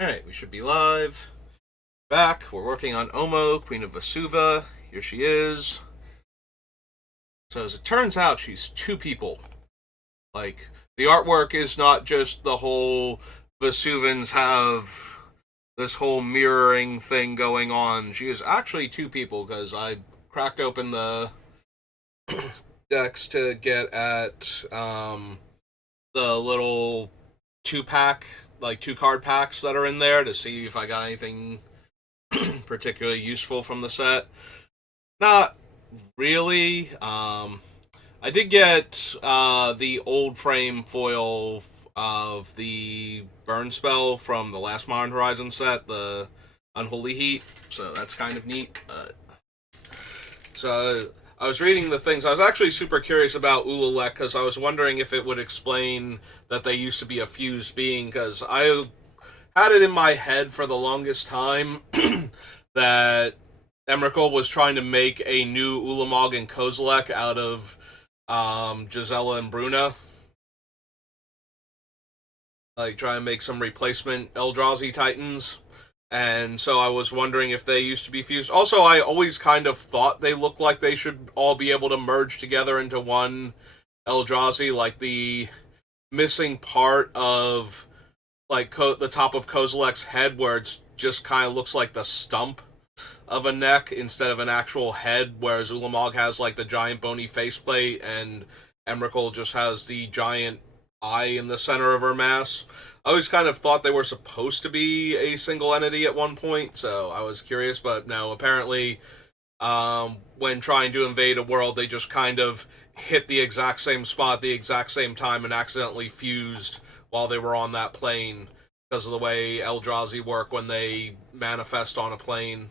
Alright, we should be live. Back. We're working on Omo, Queen of Vesuva. Here she is. So as it turns out, she's two people. Like, the artwork is not just the whole Vesuvans have this whole mirroring thing going on. She is actually two people, because I cracked open the decks to get at the little two-pack, like two-card packs that are in there to see if I got anything particularly useful from the set. Not really. I did get the old frame foil of the burn spell from the last Modern Horizon set, the Unholy Heat, so that's kind of neat. So I was reading the things. I was actually super curious about Ulalek because I was wondering if it would explain that they used to be a fused being, because I had it in my head for the longest time that Emrakul was trying to make a new Ulamog and Kozilek out of Gisela and Bruna. Like, try and make some replacement Eldrazi Titans. And so I was wondering if they used to be fused. Also, I always kind of thought they looked like they should all be able to merge together into one Eldrazi. Like, the missing part of, like, the top of Kozilek's head, where it's just kind of looks like the stump of a neck instead of an actual head, whereas Ulamog has like the giant bony faceplate and Emrakul just has the giant eye in the center of her mass. I always kind of thought they were supposed to be a single entity at one point, so I was curious, but no, apparently when trying to invade a world, they just kind of hit the exact same spot at the exact same time and accidentally fused while they were on that plane because of the way Eldrazi work when they manifest on a plane.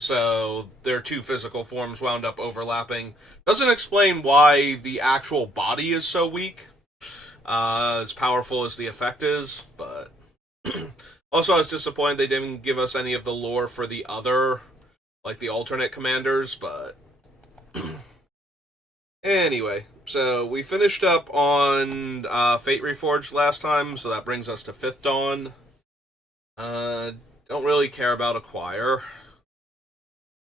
So their two physical forms wound up overlapping. Doesn't explain why the actual body is so weak, as powerful as the effect is, but also I was disappointed they didn't give us any of the lore for the other, like the alternate commanders, but anyway, so we finished up on Fate Reforged last time, so that brings us to Fifth Dawn. Don't really care about Acquire.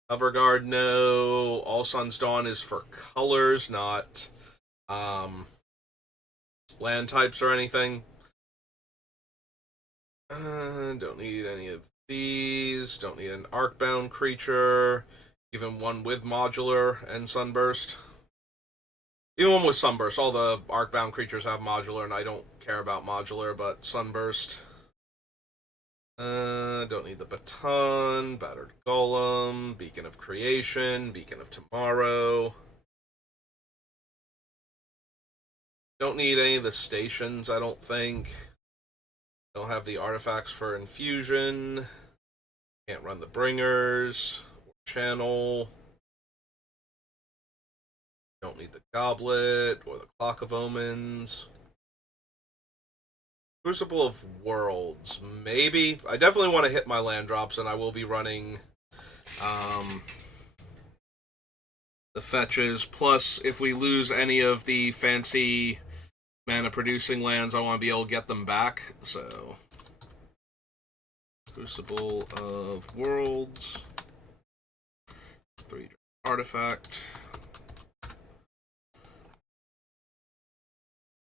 Hoverguard, no. All Sun's Dawn is for colors, not land types or anything. Don't need any of these. Don't need an Arcbound creature. Even one with Modular and Sunburst. Even one with Sunburst. All the Arcbound creatures have Modular, and I don't care about Modular, but Sunburst. Don't need the Baton, Battered Golem, Beacon of Creation, Beacon of Tomorrow. Don't need any of the stations, I don't think. Don't have the artifacts for infusion. Can't run the Bringers or Channel. Don't need the Goblet or the Clock of Omens. Crucible of Worlds, maybe. I definitely want to hit my land drops, and I will be running the fetches. Plus, if we lose any of the fancy mana-producing lands, I want to be able to get them back. So, Crucible of Worlds, 3 artifact.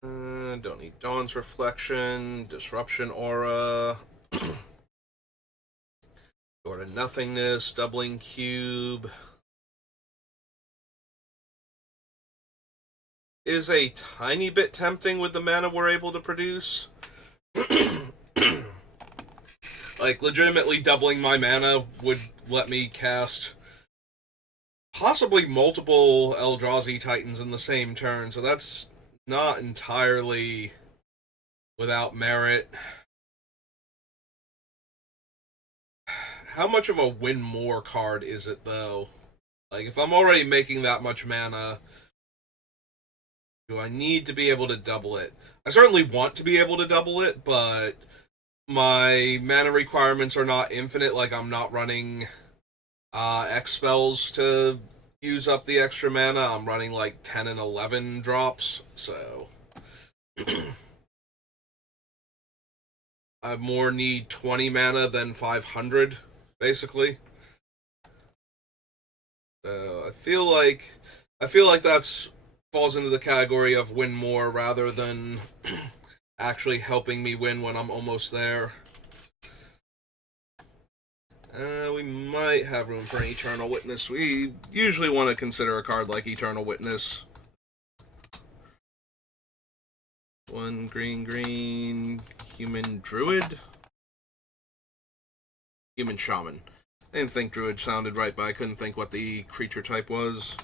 Don't need Dawn's Reflection, Disruption Aura, Sword of Nothingness, Doubling Cube. Is a tiny bit tempting with the mana we're able to produce. Like, legitimately doubling my mana would let me cast possibly multiple Eldrazi Titans in the same turn, so that's not entirely without merit. How much of a win more card is it, though? Like, if I'm already making that much mana, do I need to be able to double it? I certainly want to be able to double it, but my mana requirements are not infinite. Like, I'm not running X spells to use up the extra mana. I'm running like 10 and 11 drops, so I more need 20 mana than 500, basically. So I feel like that's falls into the category of win more rather than actually helping me win when I'm almost there. We might have room for an Eternal Witness. We usually want to consider a card like Eternal Witness. One green, green, human druid? Human shaman. I didn't think druid sounded right, but I couldn't think what the creature type was.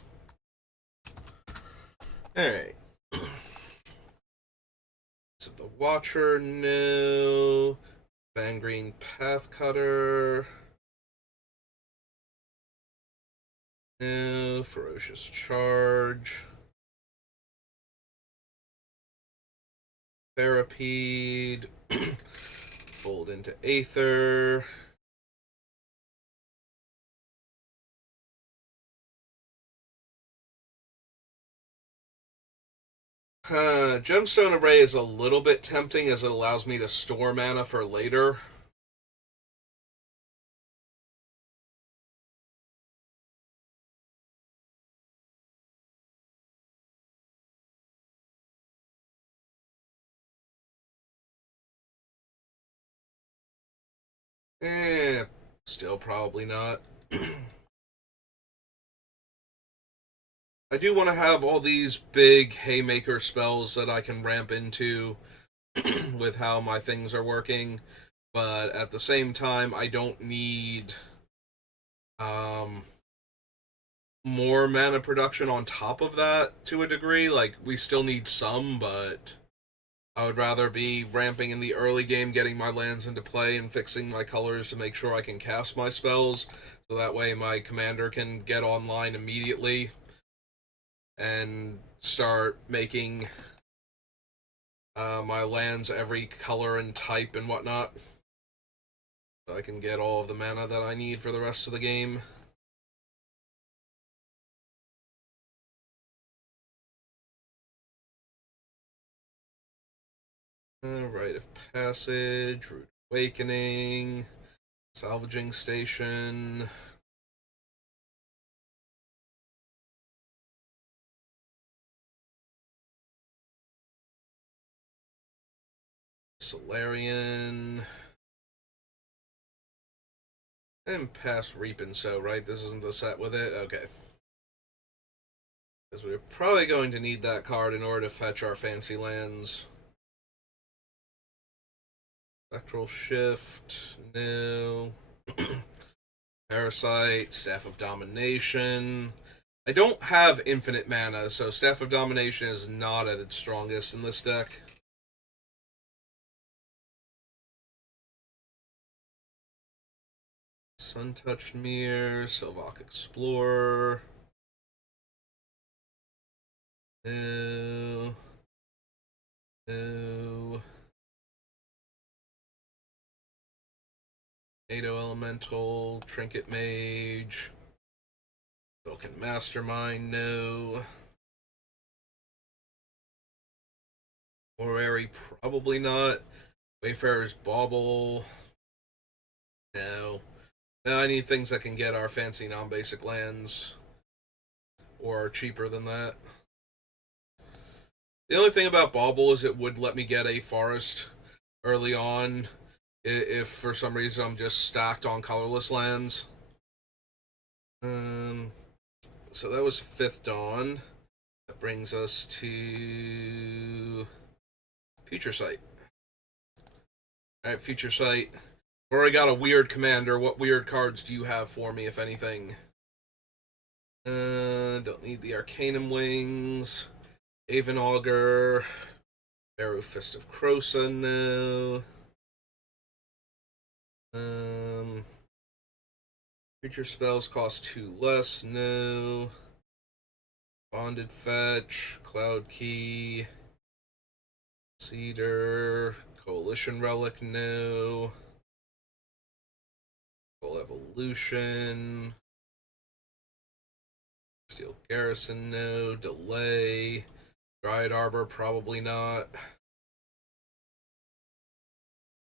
Alright. So the Watcher, no. Van Green Pathcutter. No. Ferocious Charge. Therapede. Fold into Aether. Gemstone Array is a little bit tempting as it allows me to store mana for later. Still probably not. I do want to have all these big haymaker spells that I can ramp into with how my things are working, but at the same time, I don't need um, more mana production on top of that to a degree. Like, we still need some, but I would rather be ramping in the early game, getting my lands into play, and fixing my colors to make sure I can cast my spells, so that way my commander can get online immediately and start making my lands every color and type and whatnot. So I can get all of the mana that I need for the rest of the game. Rite of Passage, Root Awakening, Salvaging Station. Solarian. And pass Reap and Sow, right? This isn't the set with it? Okay. Because we're probably going to need that card in order to fetch our fancy lands. Spectral Shift, no. Parasite, Staff of Domination. I don't have infinite mana, so Staff of Domination is not at its strongest in this deck. Sun-Touched Mirror, Sylvok Explorer. No. No. Ado Elemental, Trinket Mage. Vulcan Mastermind, no. Orrery, probably not. Wayfarer's Bauble, no. Now I need things that can get our fancy non-basic lands, or are cheaper than that. The only thing about Bauble is it would let me get a forest early on if for some reason I'm just stacked on colorless lands. So that was Fifth Dawn. That brings us to Future Sight. Alright, Future Sight. I've already got a weird commander. What weird cards do you have for me, if anything? Don't need the Arcanum Wings. Aven Augur. Arrow Fist of Crosa, no. Creature spells cost 2 less, no. Bonded Fetch, Cloud Key, Cedar, Coalition Relic, no. Full Evolution, Steel Garrison, no. Delay, Dryad Arbor, probably not.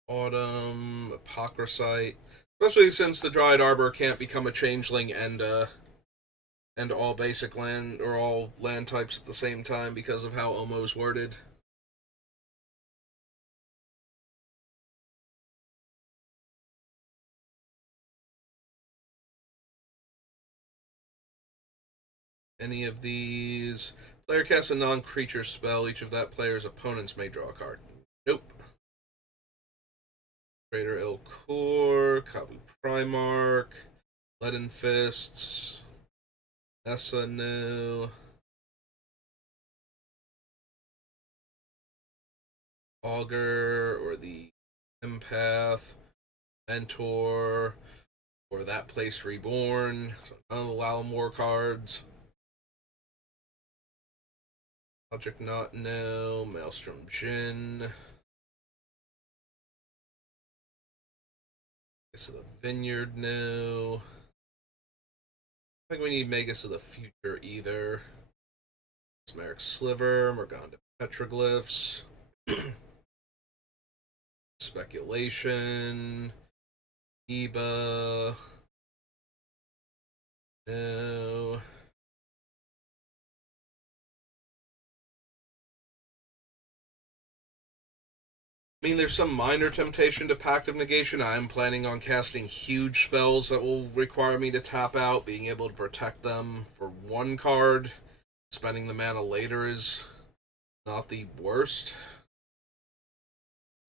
Autumn, Apocryphite. Especially since the Dried Arbor can't become a changeling and all basic land or all land types at the same time because of how Omo's worded. Any of these. Player casts a non-creature spell. Each of that player's opponents may draw a card. Nope. Trader Ilkor, Kabu Primarch, Leaden Fists, Nessa no, Augur, or the Empath, Mentor, or That Place Reborn. So none of the Lalmore cards. Logic Not No, Maelstrom Jin. Magus of the Vineyard No. I think we need Magus of the Future either. Mesmeric Sliver, Morganda Petroglyphs. Speculation. Eba. No. I mean, there's some minor temptation to Pact of Negation. I am planning on casting huge spells that will require me to tap out. Being able to protect them for one card, spending the mana later is not the worst.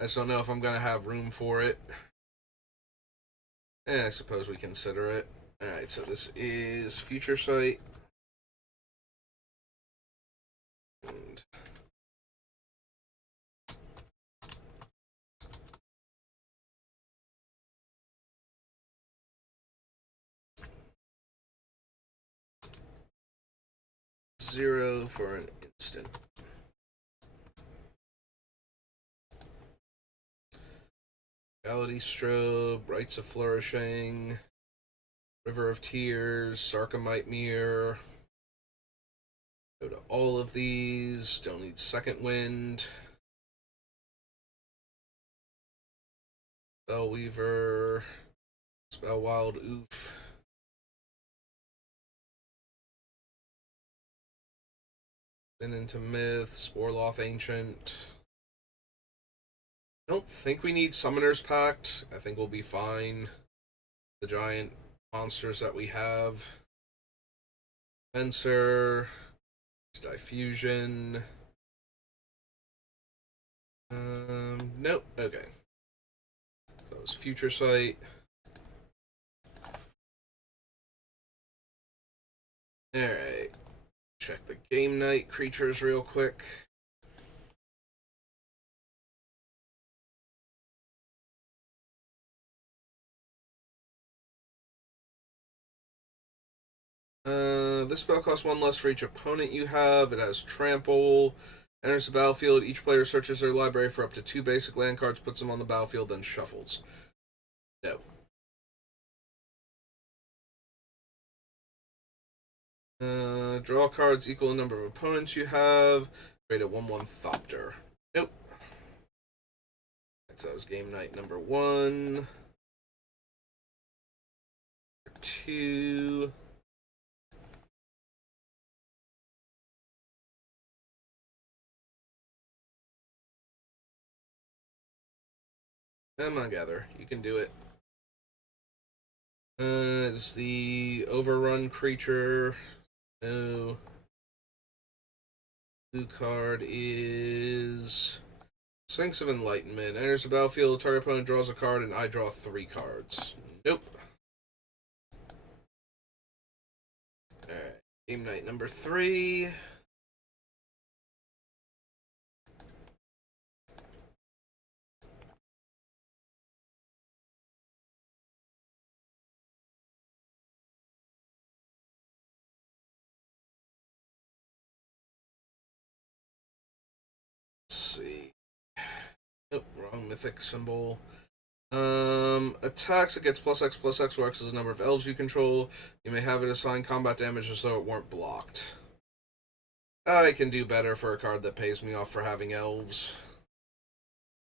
I just don't know if I'm going to have room for it. I suppose we consider it. Alright, so this is Future Sight. And 0 for an instant. Reality Strobe, Rites of Flourishing, River of Tears, Sarcomite Mirror. Go to all of these. Don't need Second Wind. Spellweaver, Spellwild Oof. Then into Myth, Sporloth Ancient. I don't think we need Summoner's Pact. I think we'll be fine. The giant monsters that we have. Fencer, Diffusion. Nope. Okay. So it's Future Sight. Alright. Check the game night creatures real quick. This spell costs 1 less for each opponent you have. It has Trample. Enters the battlefield. Each player searches their library for up to 2 basic land cards, puts them on the battlefield, then shuffles. No. Draw cards equal the number of opponents you have. Create a 1/1 Thopter. Nope. So that was game night number 1. 2. Come on, Gather. You can do it. It's the Overrun creature. No. Blue card is Sphinx of Enlightenment. Enters the battlefield, target opponent draws a card, and I draw 3 cards. Nope. Alright. Game night number 3. See. Nope, wrong mythic symbol. Attacks it gets +X works as the number of elves you control. You may have it assign combat damage as though it weren't blocked. I can do better for a card that pays me off for having elves.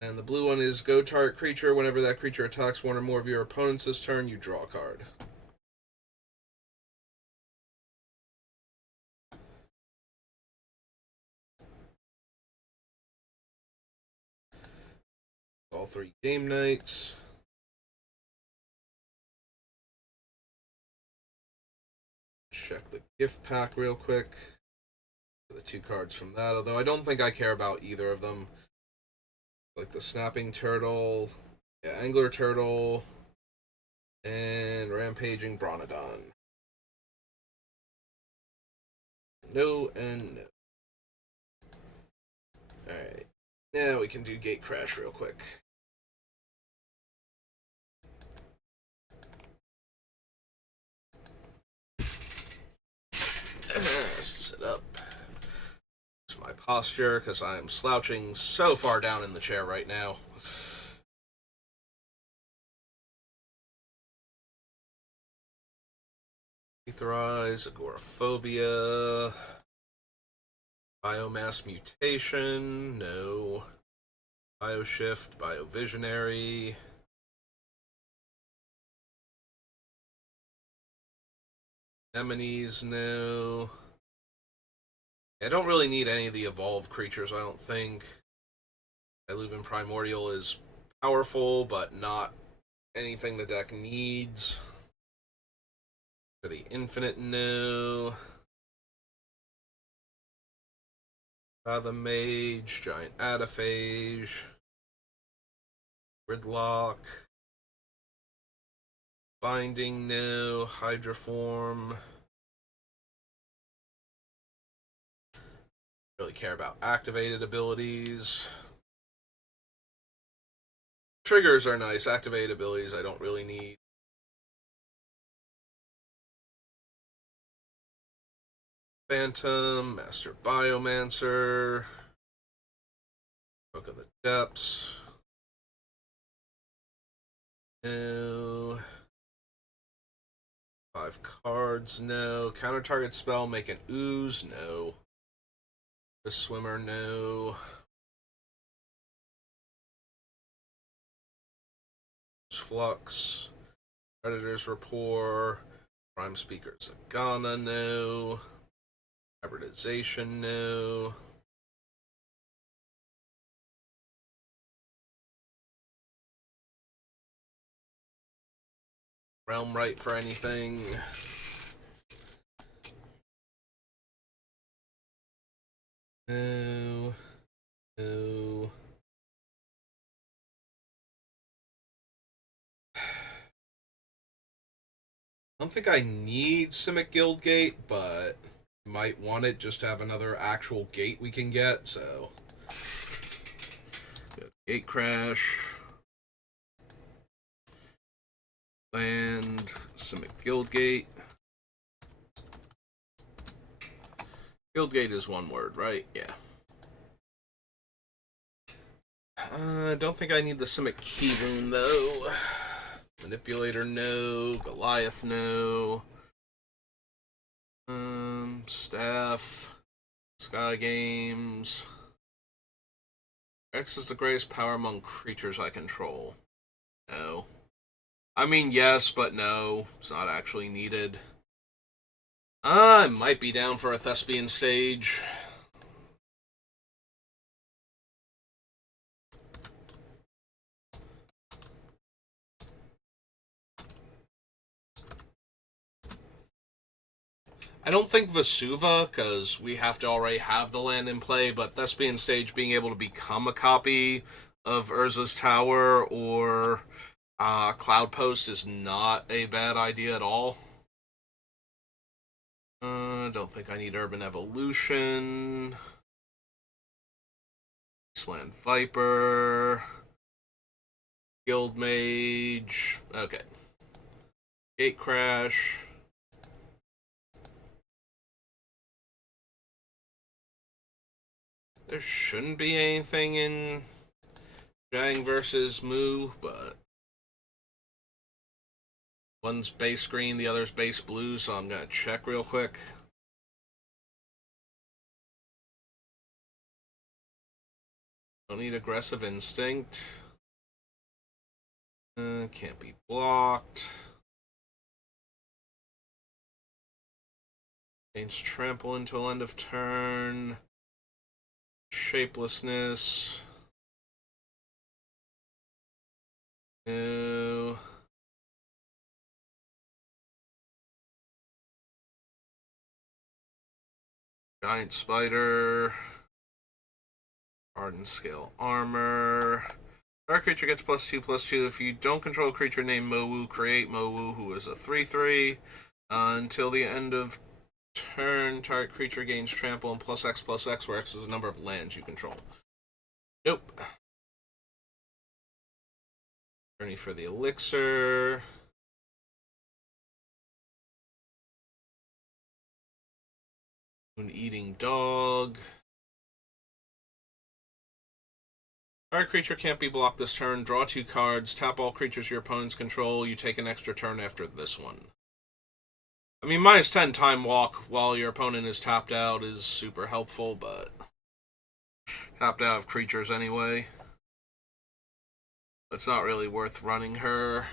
And the blue one is go target creature. Whenever that creature attacks one or more of your opponents this turn, you draw a card. All 3 game nights. Check the gift pack real quick. The 2 cards from that, although I don't think I care about either of them. Like the snapping turtle, angler turtle, and rampaging Bronodon. No and no. Alright. Now we can do Gate Crash real quick. Sit up. It's my posture, because I am slouching so far down in the chair right now. Etherize, Agoraphobia, Biomass Mutation, no. Bioshift, Biovisionary. Anemones, no. I don't really need any of the evolved creatures, I don't think. Diluvian Primordial is powerful, but not anything the deck needs. For the Infinite, no. The Mage, Giant Adaphage, Gridlock, Binding, no. Hydroform. Really care about activated abilities. Triggers are nice. Activated abilities I don't really need. Phantom, Master Biomancer, Book of the Depths. No. 5 cards, no. Counter target spell, make an ooze, no. The Swimmer, no. Flux, Predator's Rapport, Prime Speaker Zagana, no. Hybridization, no. Realm Right for anything. No. No. I don't think I need Simic Guildgate, but might want it just to have another actual gate we can get, so. Gate Crash. Land. Simic Guildgate. Guildgate is one word, right? Yeah. I don't think I need the Simic Keyboon, though. Manipulator, no. Goliath, no. Staff. Sky Games. X is the greatest power among creatures I control. No. I mean, yes, but no. It's not actually needed. I might be down for a Thespian Stage. I don't think Vesuva, because we have to already have the land in play, but Thespian Stage being able to become a copy of Urza's Tower or Cloud Post is not a bad idea at all. Don't think I need Urban Evolution. Slant Viper. Guild Mage. Okay. Gate Crash. There shouldn't be anything in Jang versus Moo, but one's base green, the other's base blue, so I'm gonna check real quick. Don't need aggressive instinct. Can't be blocked. Gains trample until end of turn. Shapelessness. No. Giant spider. Hardened scale armor. Dark creature gets +2/+2. If you don't control a creature named Mowu, create Mowu, who is a 3/3. Until the end of turn, target creature gains trample and +X/+X, where X is the number of lands you control. Nope. Journey for the elixir. An eating dog. Target creature can't be blocked this turn. Draw 2 cards. Tap all creatures your opponents control. You take an extra turn after this one. I mean, -10 time walk while your opponent is tapped out is super helpful, but tapped out of creatures anyway. It's not really worth running her.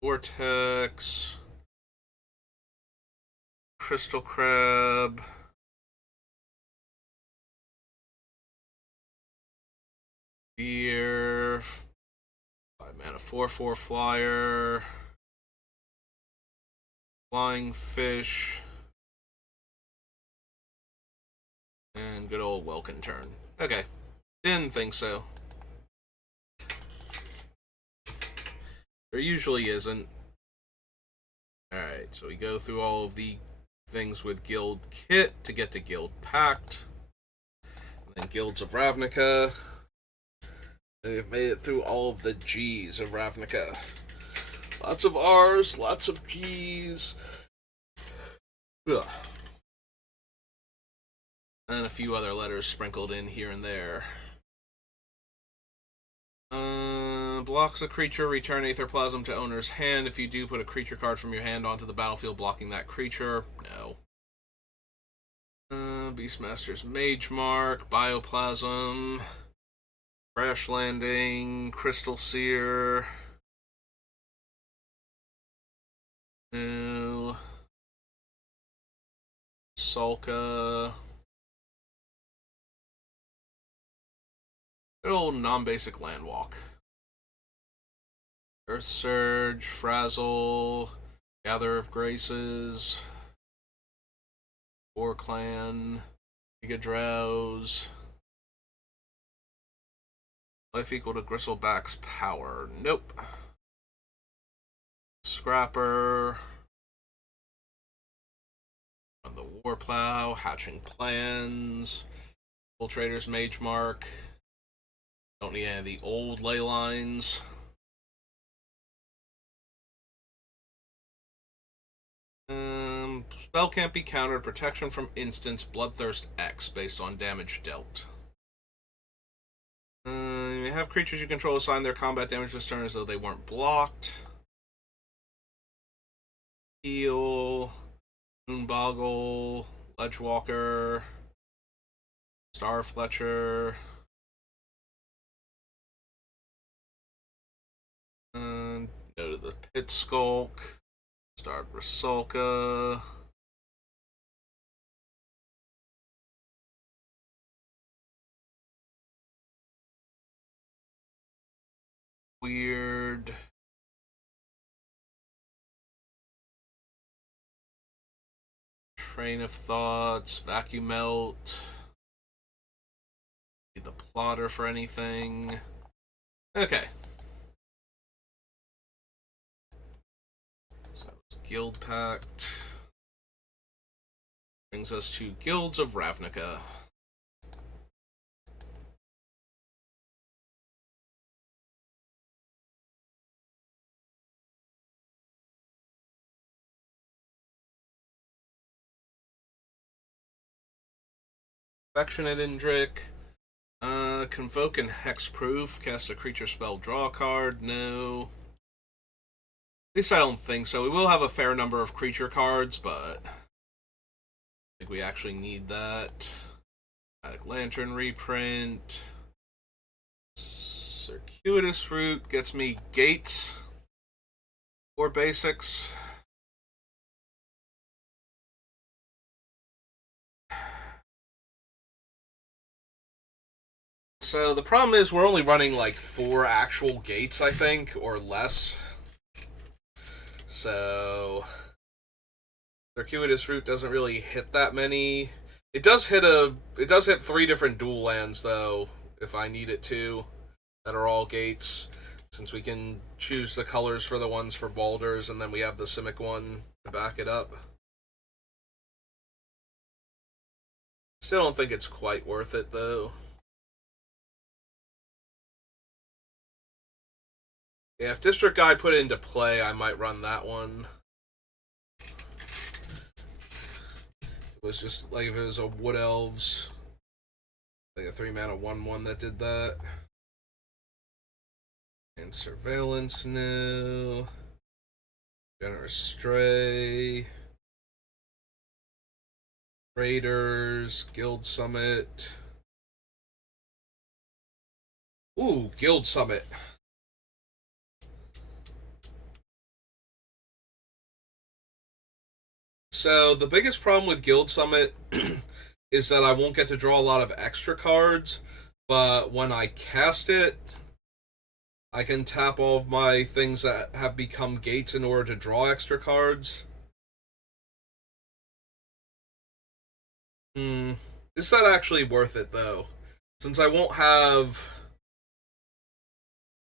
Vortex. Crystal Crab. Fear. 5 mana 4/4 flyer. Flying fish. And good old Welkin turn. Okay. Didn't think so. There usually isn't. Alright, so we go through all of the things with Guild Kit to get to Guild Pact. And then Guilds of Ravnica. They've made it through all of the G's of Ravnica. Lots of R's, lots of G's. Ugh. And a few other letters sprinkled in here and there. Blocks a creature, return Aetherplasm to owner's hand. If you do, put a creature card from your hand onto the battlefield blocking that creature. No. Beastmaster's Mage Mark, Bioplasm, Crash Landing, Crystal Seer. No. Sulka. Good old non-basic land walk. Earth Surge, Frazzle, Gather of Graces, War Clan, Giga Drowse. Life equal to Gristleback's power. Nope. Scrapper. On the Warplow, Hatching Plans, Infiltrator's Mage Mark. Don't need any of the old ley lines. Spell can't be countered. Protection from instants. Bloodthirst X based on damage dealt. You have creatures you control assign their combat damage this turn as though they weren't blocked. Heal. Moonboggle. Ledgewalker. Starfletcher. Go to the Pit Skulk. Start Rasulka. Weird. Train of Thoughts. Vacuum Melt. Need the Plotter for anything. Okay. So it's Guild Pact. Brings us to Guilds of Ravnica. Affectionate Indrik. Convoke and Hexproof. Cast a creature spell, draw a card. No. At least I don't think so. We will have a fair number of creature cards, but I think we actually need that. Attic Lantern reprint. Circuitous Route gets me Gates or basics. So the problem is we're only running like 4 actual gates, I think, or less. So Circuitous Route doesn't really hit that many. It does hit 3 different dual lands though, if I need it to, that are all gates. Since we can choose the colors for the ones for Baldur's, and then we have the Simic one to back it up. Still don't think it's quite worth it though. Yeah, if District Guy put it into play, I might run that one. It was just like if it was a Wood Elves, like a 3-mana 1/1 that did that. And Surveillance, no. Generous Stray. Raiders, Guild Summit. Ooh, Guild Summit. So the biggest problem with Guild Summit is that I won't get to draw a lot of extra cards, but when I cast it, I can tap all of my things that have become gates in order to draw extra cards. Is that actually worth it, though? Since I won't have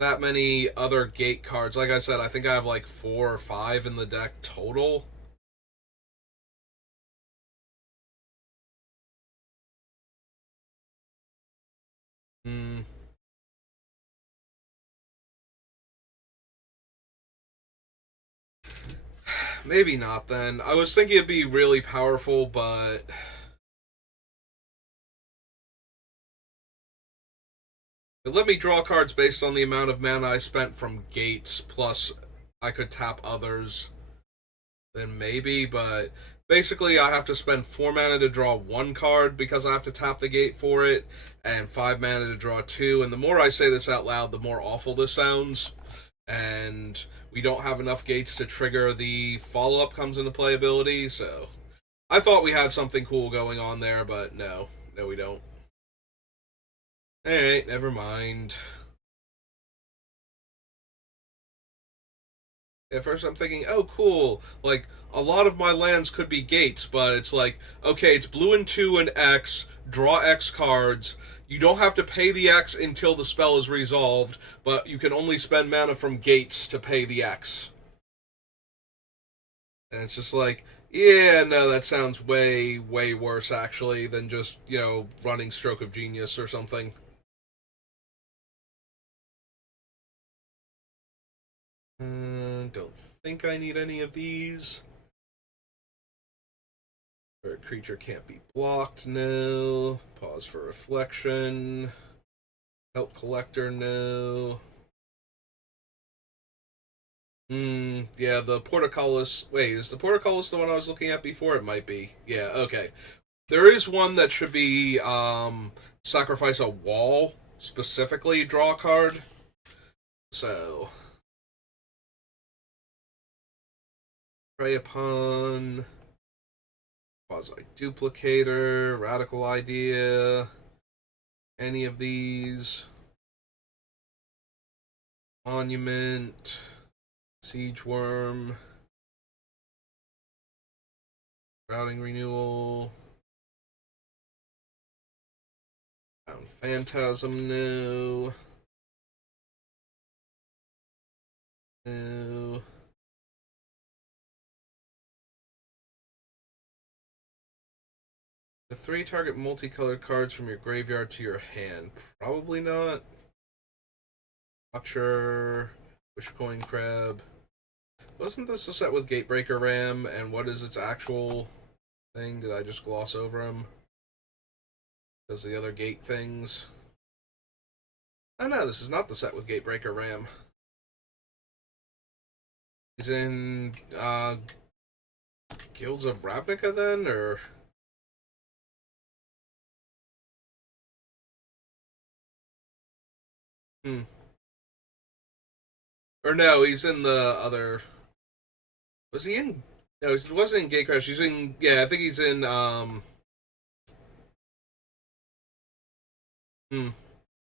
that many other gate cards. Like I said, I think I have like 4 or 5 in the deck total. Hmm. Maybe not then. I was thinking it'd be really powerful, but it let me draw cards based on the amount of mana I spent from gates, plus I could tap others. Then maybe, but basically I have to spend 4 mana to draw 1 card because I have to tap the gate for it, and 5 mana to draw 2. And the more I say this out loud, the more awful this sounds. And we don't have enough gates to trigger the follow-up comes into playability, so I thought we had something cool going on there, but no. No, we don't. Alright, never mind. At first I'm thinking, oh, cool, like, a lot of my lands could be gates, but it's like, okay, it's blue and 2 and X, draw X cards, you don't have to pay the X until the spell is resolved, but you can only spend mana from gates to pay the X. And it's just like, yeah, no, that sounds way, way worse, actually, than just, running Stroke of Genius or something. Don't think I need any of these. Or a creature can't be blocked, no. Pause for reflection. Help collector, no. Yeah, the Portcullis. Wait, is the Portcullis the one I was looking at before? It might be. Yeah, okay. There is one that should be sacrifice a wall, specifically draw a card. So prey upon quasi duplicator, radical idea, any of these. Monument, siege worm, routing renewal, phantasm, no. No. The 3 target multicolored cards from your graveyard to your hand. Probably not. Watcher, Wishcoin Crab. Wasn't this a set with Gatebreaker Ram, and what is its actual thing? Did I just gloss over him? Does the other gate things? Oh no, this is not the set with Gatebreaker Ram. He's in Guilds of Ravnica then, or Hmm. Or no, he's in the other. Was he in? No, he wasn't in Gatecrash. He's in. Yeah, I think he's in. Hmm.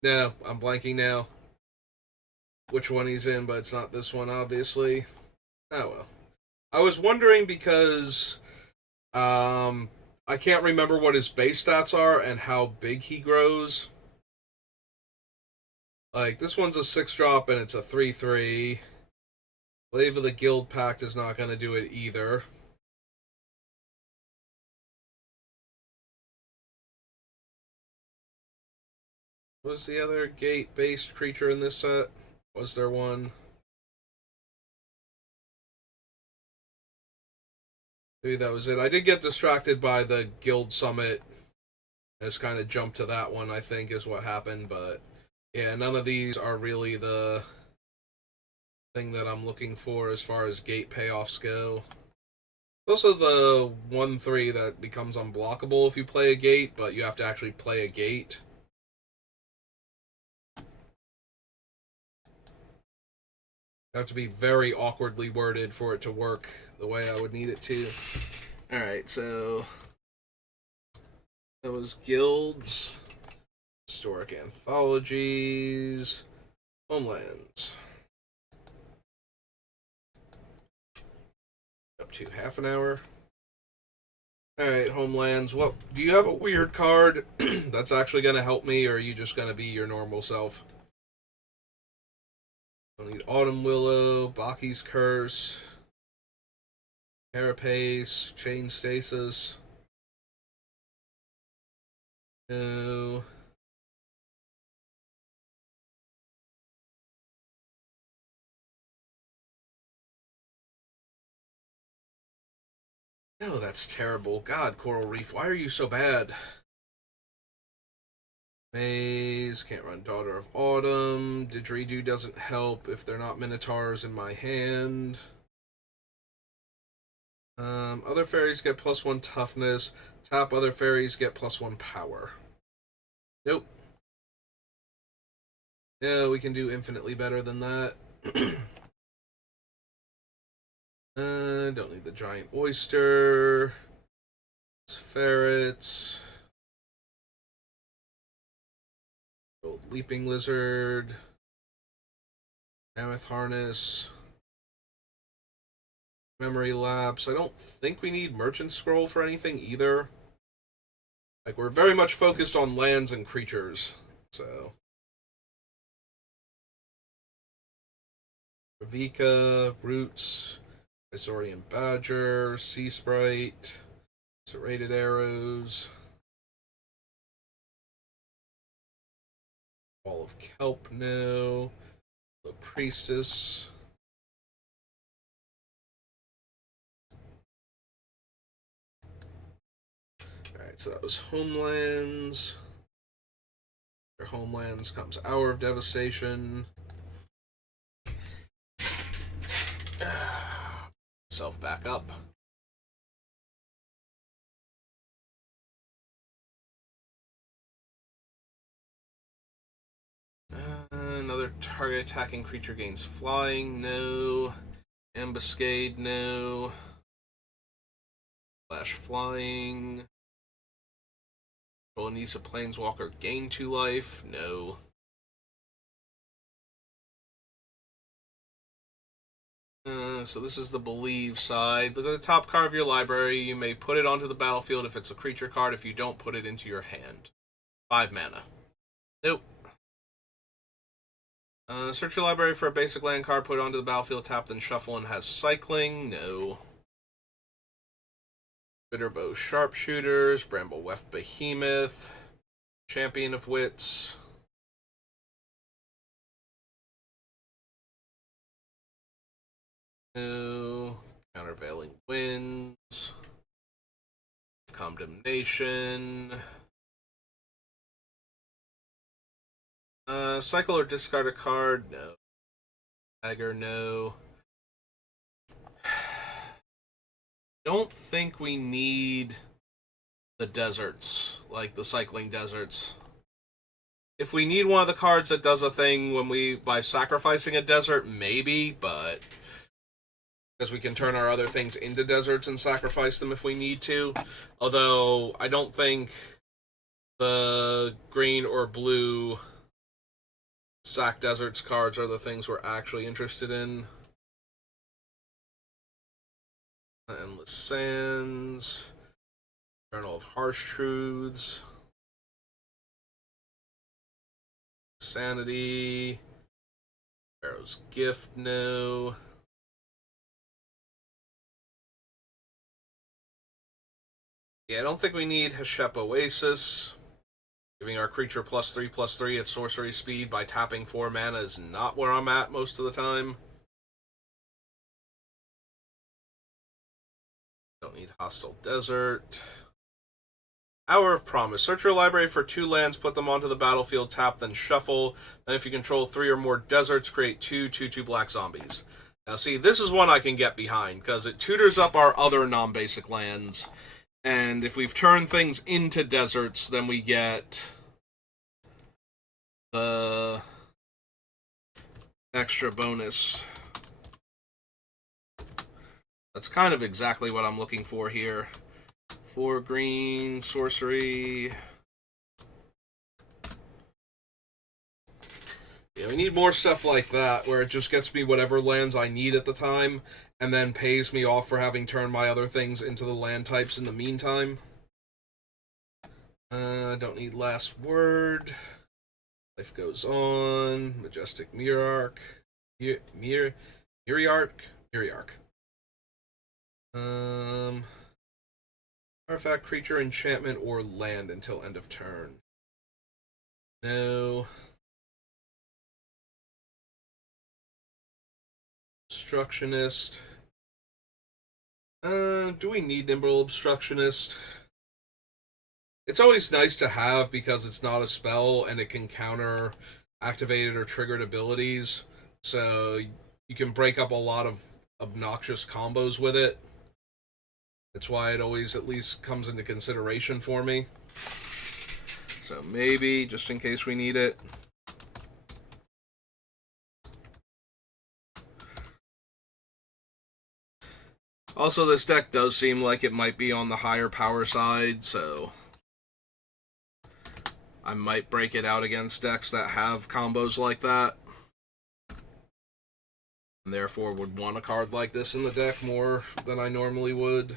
No, I'm blanking now. Which one he's in, but it's not this one, obviously. Oh well. I was wondering because I can't remember what his base stats are and how big he grows. Like this one's a 6 drop and it's a 3/3. Slave of the Guild Pact is not going to do it either. Was the other gate-based creature in this set? Was there one? Maybe that was it. I did get distracted by the Guild Summit. I just kind of jumped to that one, I think, is what happened. But yeah, none of these are really the thing that I'm looking for as far as gate payoffs go. Also, the 1/3 that becomes unblockable if you play a gate, but you have to actually play a gate. You have to be very awkwardly worded for it to work the way I would need it to. Alright, so those guilds, historic anthologies, homelands. Up to half an hour. Alright, homelands. What do you have a weird card that's actually gonna help me, or are you just gonna be your normal self? I need Autumn Willow, Baki's Curse, Carapace, Chain Stasis. No. No, that's terrible. God, Coral Reef, why are you so bad? Maze, can't run Daughter of Autumn. Didgeridoo doesn't help if they're not Minotaurs in my hand. Other fairies get +1 toughness. Top other fairies get +1 power. Nope. No, we can do infinitely better than that. Don't need the giant oyster. It's ferrets. Old leaping lizard. Mammoth harness. Memory lapse. I don't think we need merchant scroll for anything either. Like we're very much focused on lands and creatures. So Ravika, Roots, Isorian Badger, Sea Sprite, Serrated Arrows, Wall of Kelp, no. The Priestess. Alright, so that was Homelands. After Homelands comes Hour of Devastation. Self back up. Another target attacking creature gains flying, no. Ambuscade, no. Flash flying. Polynesian Planeswalker gain 2 life, no. So this is the Believe side. Look at the top card of your library. You may put it onto the battlefield if it's a creature card. If you don't, put it into your hand. 5 mana. Nope. Search your library for a basic land card, put it onto the battlefield, tap, then shuffle, and has cycling. No. Bitterbow Sharpshooters, Brambleweft Behemoth, Champion of Wits. No. Countervailing Winds. Condemnation. Cycle or discard a card? No. Dagger, no. Don't think we need the deserts, like the cycling deserts. If we need one of the cards that does a thing by sacrificing a desert, maybe, but because we can turn our other things into deserts and sacrifice them if we need to. Although I don't think the green or blue sack deserts cards are the things we're actually interested in. Endless Sands, Journal of Harsh Truths, Sanity, Pharaoh's Gift, no. Yeah, I don't think we need Heshep Oasis. Giving our creature +3/+3 at sorcery speed by tapping 4 mana is not where I'm at most of the time. Don't need Hostile Desert. Hour of Promise. Search your library for 2 lands, put them onto the battlefield, tap, then shuffle. Then if you control 3 or more deserts, create 2/2/2 black zombies. Now see, this is one I can get behind, because it tutors up our other non-basic lands. And if we've turned things into deserts, then we get the extra bonus. That's kind of exactly what I'm looking for here. 4 green, sorcery. Yeah, we need more stuff like that, where it just gets me whatever lands I need at the time, and then pays me off for having turned my other things into the land types in the meantime. Don't need Last Word. Life Goes On. Majestic Mirarch. Miriarch. Artifact, creature, enchantment, or land until end of turn. No. Obstructionist. Do we need Nimble Obstructionist? It's always nice to have because it's not a spell and it can counter activated or triggered abilities. So you can break up a lot of obnoxious combos with it. That's why it always at least comes into consideration for me. So maybe, just in case we need it. Also, this deck does seem like it might be on the higher power side, so I might break it out against decks that have combos like that. And therefore would want a card like this in the deck more than I normally would.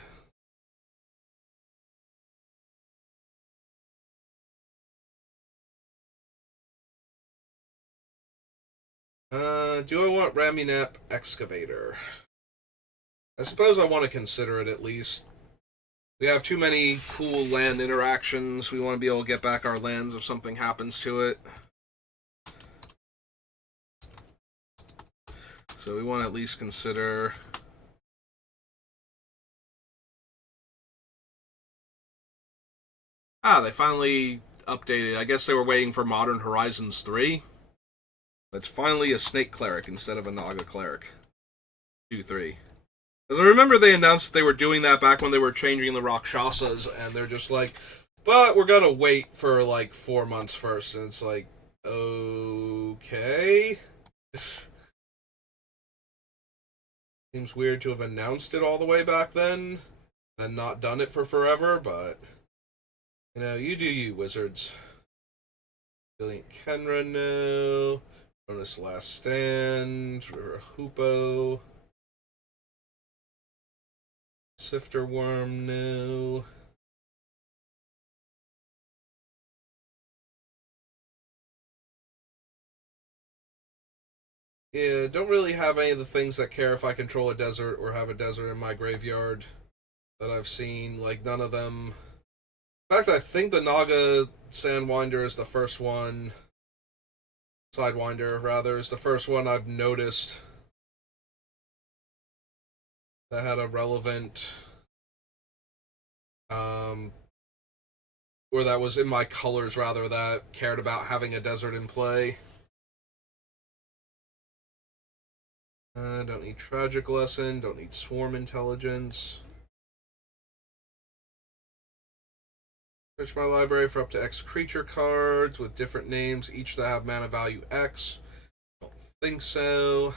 Do I want Raminap Excavator? I suppose I want to consider it at least. We have too many cool land interactions. We want to be able to get back our lands if something happens to it. So we want to at least consider... they finally updated. I guess they were waiting for Modern Horizons 3. It's finally a Snake Cleric instead of a Naga Cleric. 2/3. Because I remember they announced they were doing that back when they were changing the Rakshasas, and they're just like, but we're gonna wait for like 4 months first, and it's like, okay. Seems weird to have announced it all the way back then, and not done it for forever, but you know, you do you, Wizards. Brilliant Kenra, no. Bonus Last Stand, River Hoopo. Sifter Worm, no. Yeah, don't really have any of the things that care if I control a desert or have a desert in my graveyard that I've seen. Like, none of them. In fact, I think the Naga Sandwinder is the first one. Sidewinder, rather, is the first one I've noticed that had a relevant. Or that was in my colors, rather, that cared about having a desert in play. Don't need Tragic Lesson, don't need Swarm Intelligence. Search my library for up to X creature cards with different names, each that have mana value X. Don't think so.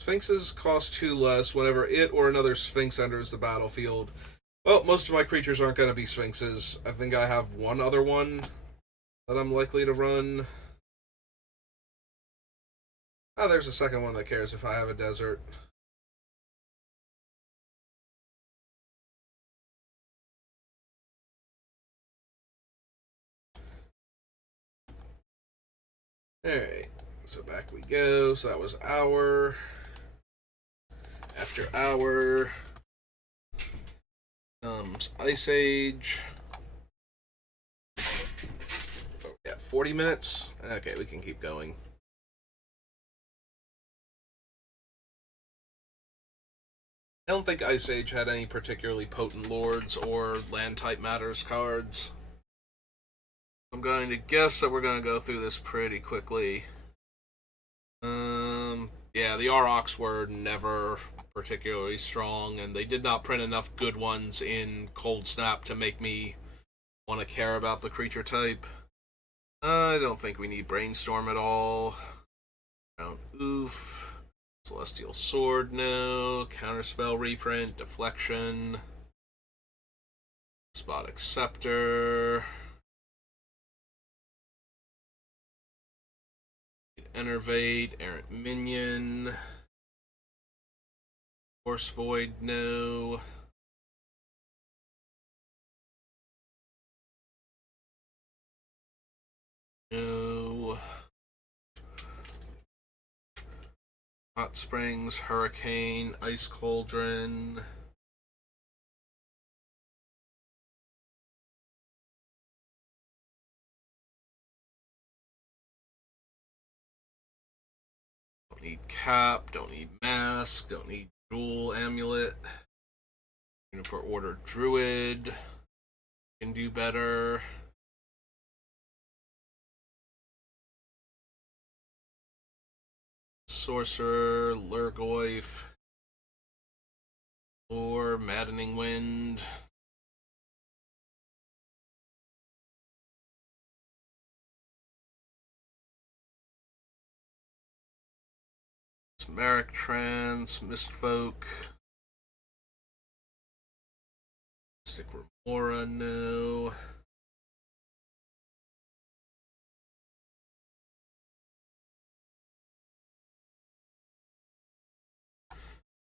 Sphinxes cost 2 less whenever it or another Sphinx enters the battlefield. Well, most of my creatures aren't going to be Sphinxes. I think I have one other one that I'm likely to run. Oh, there's a second one that cares if I have a desert. Alright, so back we go. So that was hour. After hour comes Ice Age. Oh, yeah, 40 minutes? Okay, we can keep going. I don't think Ice Age had any particularly potent lords or land type matters cards. I'm going to guess that we're going to go through this pretty quickly. Yeah, the Aurochs were never particularly strong, and they did not print enough good ones in Cold Snap to make me want to care about the creature type. I don't think we need Brainstorm at all. Round Oof. Celestial Sword, no. Counterspell reprint, Deflection. Despotic Scepter. Enervate, Errant Minion. Force Void, no. No. Hot Springs, Hurricane, Ice Cauldron. Don't need Cap, don't need Mask, don't need Jewel Amulet. Unifor Order Druid. Can do better. Sorcerer, Lurgoyf, or Maddening Wind. Merrick Trance, Mistfolk. Mystic Remora, no.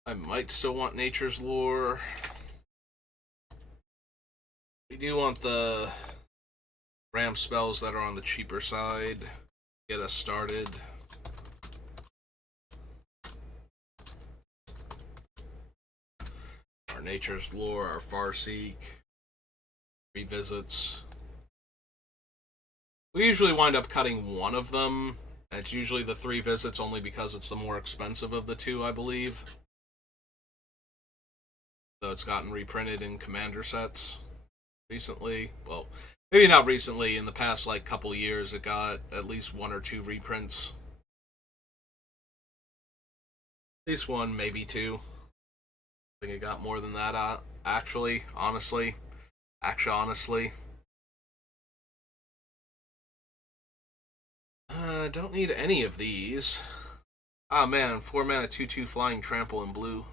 I might still want Nature's Lore. We do want the Ram spells that are on the cheaper side. Get us started. Our Nature's Lore, our Farseek, Revisits. We usually wind up cutting one of them. And it's usually the 3 visits only because it's the more expensive of the 2, I believe. Though it's gotten reprinted in Commander sets recently. Well, maybe not recently. In the past, like, couple years, it got at least 1 or 2 reprints. At least 1, maybe 2. I think it got more than that, actually, honestly. Don't need any of these. Ah, man, 4 mana 2/2 flying trample in blue.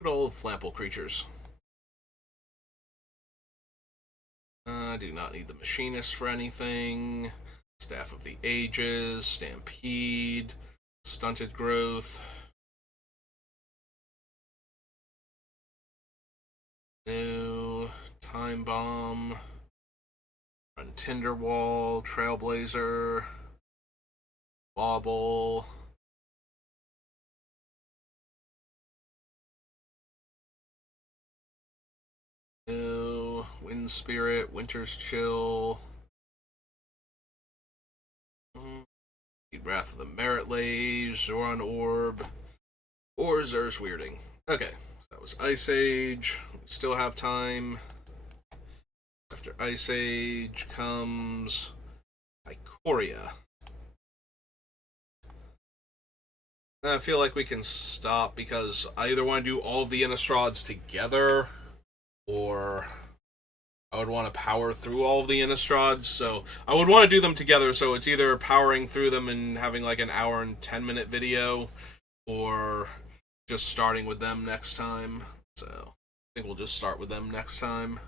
Good old Flample creatures. Do not need the Machinist for anything. Staff of the Ages, Stampede, Stunted Growth. No. Time Bomb. Run Tinderwall, Trailblazer, Wobble. No. Wind Spirit, Winter's Chill. Wrath of the Merit Lage, Zoran Orb, or Zer's Weirding. Okay, so that was Ice Age. We still have time. After Ice Age comes Ikoria. I feel like we can stop because I either want to do all of the Innistrades together, or I would want to power through all of the Innistrades. So I would want to do them together, so it's either powering through them and having like an hour and 10-minute video, or just starting with them next time. So I think we'll just start with them next time.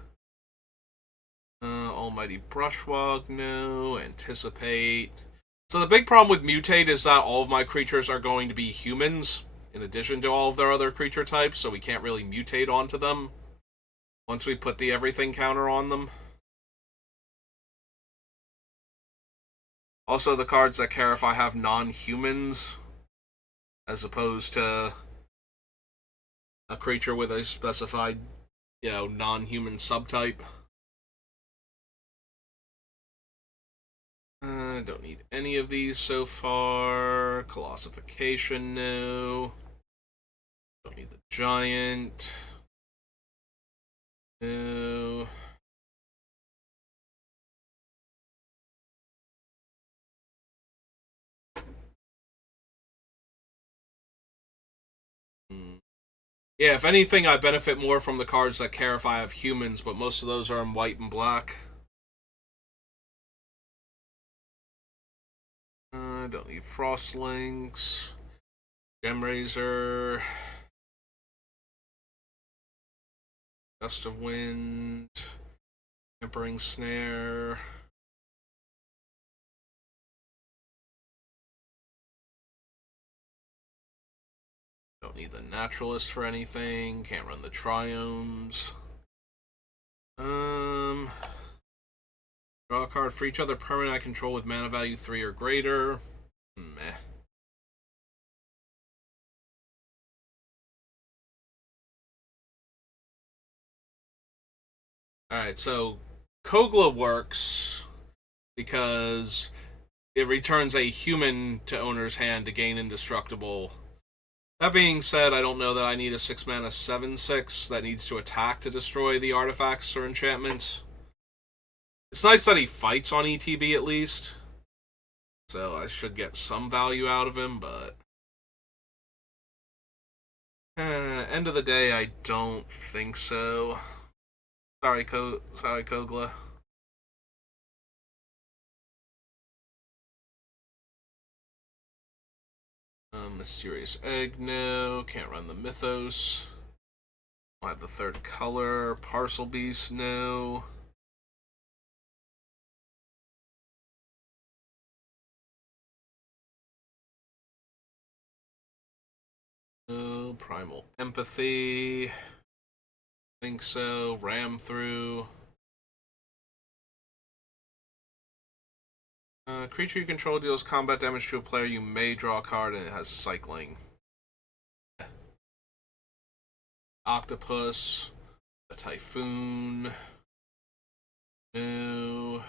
Almighty Brushwog, no. Anticipate. So the big problem with Mutate is that all of my creatures are going to be humans, in addition to all of their other creature types, so we can't really mutate onto them once we put the everything counter on them. Also, the cards that care if I have non-humans, as opposed to a creature with a specified, non-human subtype. Don't need any of these so far. Colossification, no. Don't need the giant. No. Yeah, if anything, I benefit more from the cards that care if I have humans, but most of those are in white and black. Don't need Frostlinks. Gemrazor. Gust of Wind. Tempering Snare. Don't need the Naturalist for anything. Can't run the Triomes. Draw a card for each other permanent I control with mana value 3 or greater. Meh. Alright, so Kogla works because it returns a human to owner's hand to gain indestructible. That being said, I don't know that I need a 6 mana 7/6 that needs to attack to destroy the artifacts or enchantments. It's nice that he fights on ETB at least, so I should get some value out of him, but end of the day, I don't think so. Sorry, Kogla. Mysterious Egg, no. Can't run the Mythos. I'll have the third color. Parcel Beast, no. No. Primal Empathy. Think so. Ram through. Creature you control deals combat damage to a player. You may draw a card, and it has cycling. Octopus. A Typhoon. No.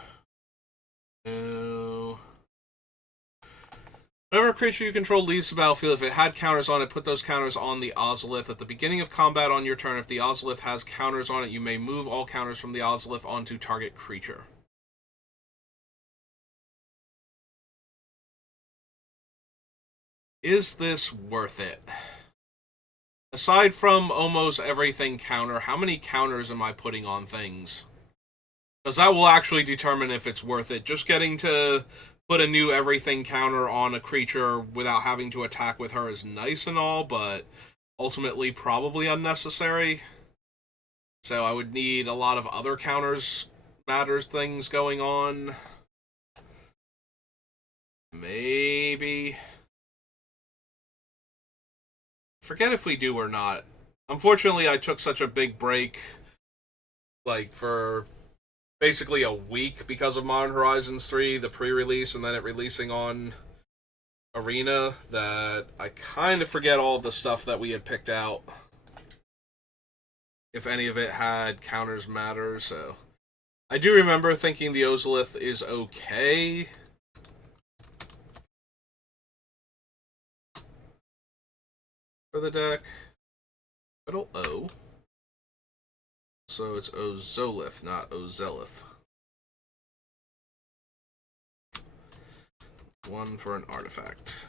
No. Whenever a creature you control leaves the battlefield, if it had counters on it, put those counters on the Ozolith. At the beginning of combat on your turn, if the Ozolith has counters on it, you may move all counters from the Ozolith onto target creature. Is this worth it? Aside from almost everything counter, how many counters am I putting on things? Because that will actually determine if it's worth it. Just getting to put a new everything counter on a creature without having to attack with her is nice and all, but ultimately probably unnecessary. So I would need a lot of other counters, matters things going on. Maybe. Forget if we do or not. Unfortunately, I took such a big break, like, for basically a week because of Modern Horizons 3, the pre-release, and then it releasing on Arena, that I kind of forget all of the stuff that we had picked out. If any of it had counters matter, so... I do remember thinking the Ozolith is okay. For the deck. Little O. So it's Ozolith, not Ozelith. 1 for an artifact.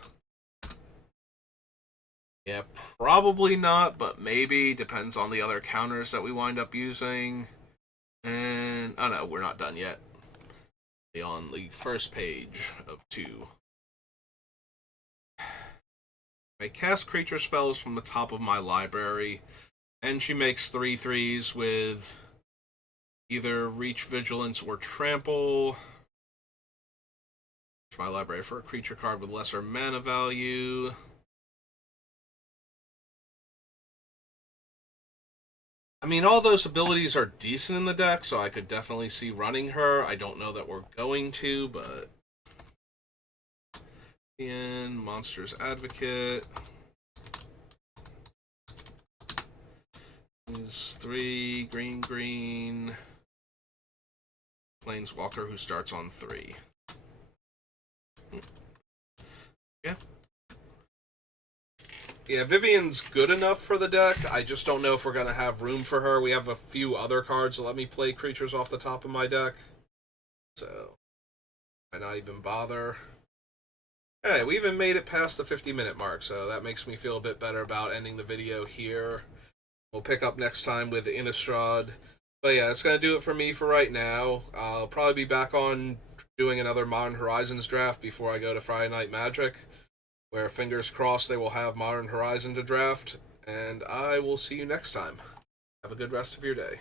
Yeah, probably not, but maybe. Depends on the other counters that we wind up using. And, oh no, we're not done yet. On the first page of 2. I cast creature spells from the top of my library, and she makes 3/3s with either Reach, Vigilance, or Trample. My library for a creature card with lesser mana value. I mean, all those abilities are decent in the deck, so I could definitely see running her. I don't know that we're going to, but... And Monsters Advocate. Is 3 green. Planeswalker who starts on 3. Yeah. Yeah, Vivian's good enough for the deck. I just don't know if we're going to have room for her. We have a few other cards that let me play creatures off the top of my deck. So, why not even bother? Hey, we even made it past the 50-minute mark, so that makes me feel a bit better about ending the video here. We'll pick up next time with Innistrad. But yeah, that's going to do it for me for right now. I'll probably be back on doing another Modern Horizons draft before I go to Friday Night Magic, where fingers crossed they will have Modern Horizon to draft. And I will see you next time. Have a good rest of your day.